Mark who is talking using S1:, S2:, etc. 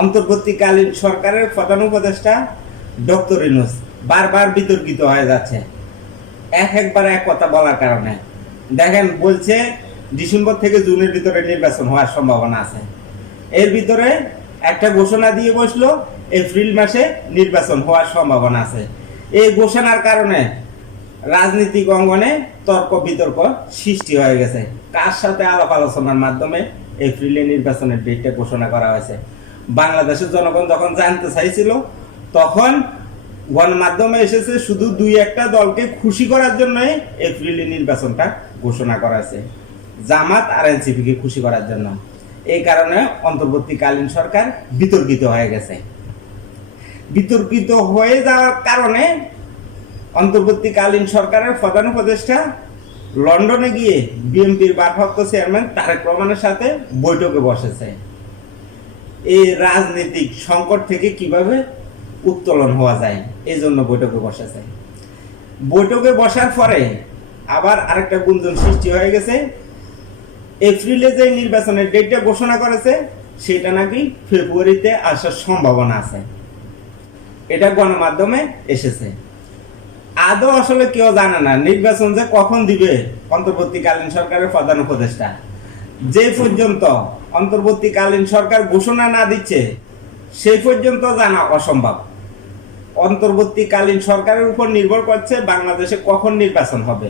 S1: অন্তর্বর্তীকালীন সরকারের প্রধান উপদেষ্টা ডক্টর ইনুস বারবার বিতর্কিত হয়ে যাচ্ছে। এক একবার এক কথা বলার কারণে। দেখেন, বলছে ডিসেম্বর থেকে জুনের ভিতরে নির্বাচন হওয়ার সম্ভাবনা আছে। এর ভিতরে একটা ঘোষণা দিয়ে বসল, এপ্রিল মাসে নির্বাচন হওয়ার সম্ভাবনা আছে। এই ঘোষণার কারণে রাজনৈতিক অঙ্গনে তর্ক বিতর্ক সৃষ্টি হয়ে গেছে। কার সাথে আলাপ আলোচনার মাধ্যমে এপ্রিলে নির্বাচনের ডেটটা ঘোষণা করা হয়েছে? বাংলাদেশের জনগণ যখন জানতে চাইছিল, তখন গণমাধ্যমে এসেছে শুধু দুই একটা দলকে খুশি করার জন্য এপ্রিলে নির্বাচনটা ঘোষণা করা জামাত আর এনসিপিকে খুশি করার জন্য। এই কারণে অন্তর্বর্তীকালীন সরকার বিতর্কিত হয়ে গেছে। বিতর্কিত হয়ে যাওয়ার কারণে অন্তর্বর্তীকালীন সরকারের প্রধান উপদেষ্টা লন্ডনে গিয়ে বিএনপির ভারপ্রাপ্ত চেয়ারম্যান তারেক রহমানের সাথে বৈঠকে বসেছে। এই রাজনৈতিক সংকট থেকে কীভাবে উত্তোলন হওয়া যায়, এই জন্য বৈঠকে বসেছে বৈঠকে বসার পরে আবার আরেকটা গুঞ্জন সৃষ্টি হয়ে গেছে। এপ্রিলে যে নির্বাচনের ডেটটা ঘোষণা করেছে, সেটা নাকি ফেব্রুয়ারিতে আসার সম্ভাবনা আছে। এটা গণমাধ্যমে এসেছে। আদৌ আসলে কেউ জানে না, নির্বাচন যে কখন দিবে অন্তর্বর্তীকালীন সরকারের প্রধান উপদেষ্টা। যে পর্যন্ত অন্তর্বর্তীকালীন সরকার ঘোষণা না দিচ্ছে সেই পর্যন্ত জানা অসম্ভব। অন্তর্বর্তীকালীন সরকারের উপর নির্ভর করছে বাংলাদেশে কখন নির্বাচন হবে।